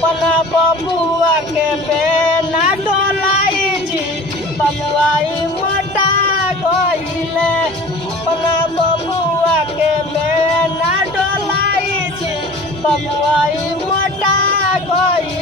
अपना बबुआ के बेना डोलाइजी बबुआई मोटा गइले अपना बबुआ के बेना डोलाइजी बबुआई मोटा गइले।